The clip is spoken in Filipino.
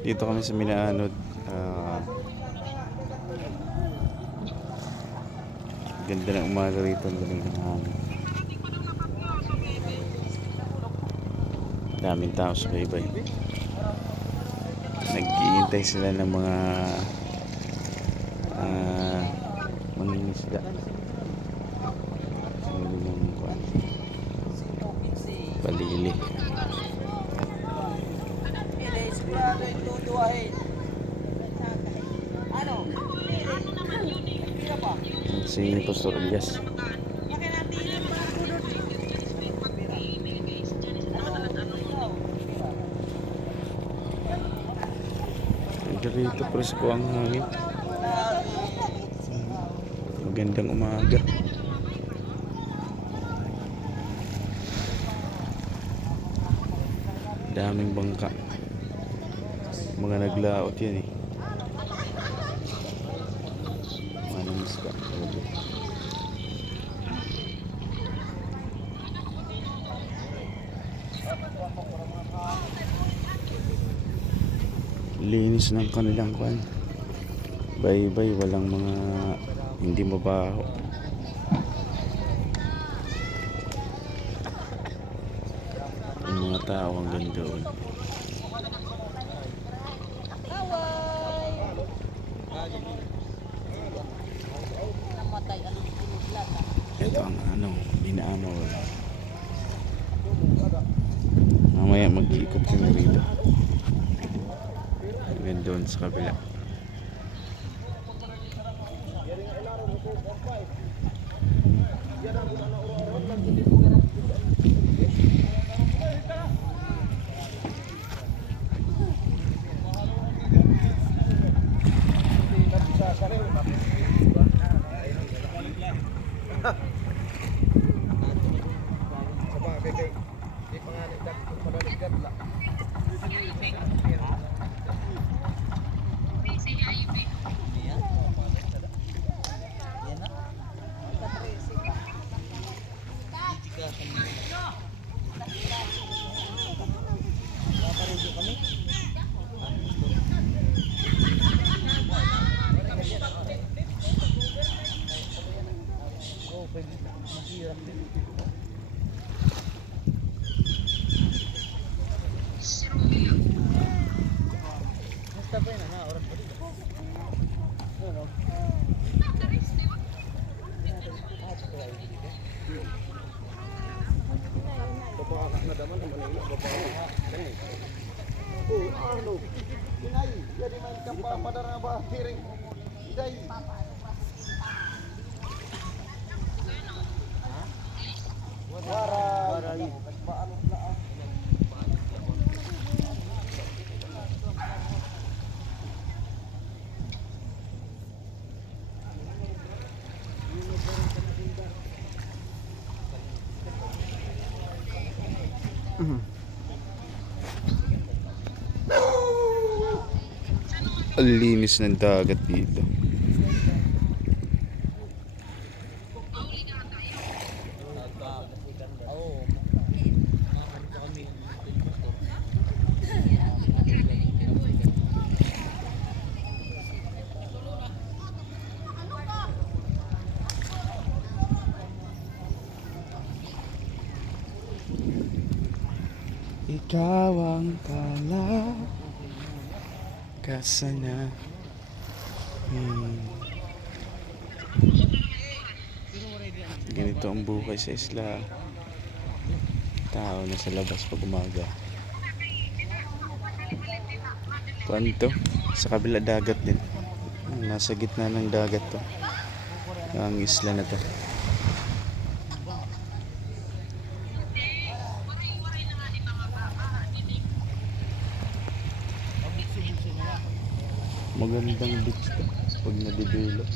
Dito kami sa Minaanod. Ganda ng umaga rito. Ang galing ng hangin. Daming tao sa baybay. Nag-iintay sila ng mga mangingisda. Sino ng palili. Si Pastor Elias. Dito presko ang hangin. Magandang umaga. Daming bangka. Mga naglaot yan eh. Manang isda. Linis ng kanilang kwan. Baybay, walang mga hindi mabaho. Yung mga tao hanggang doon. Ito ang Minaanod. Mamaya mag-iikot kami rito. Hanggang doon sa kabila. Ang linis ng dagat dito. Ikaw ang kalakasan. Ganito ang buhay sa isla. Tao na sa labas pag umaga. Panto sa kabila dagat din. Nasa gitna ng dagat to. Ang isla na to. Magandang beach to pag na-develop.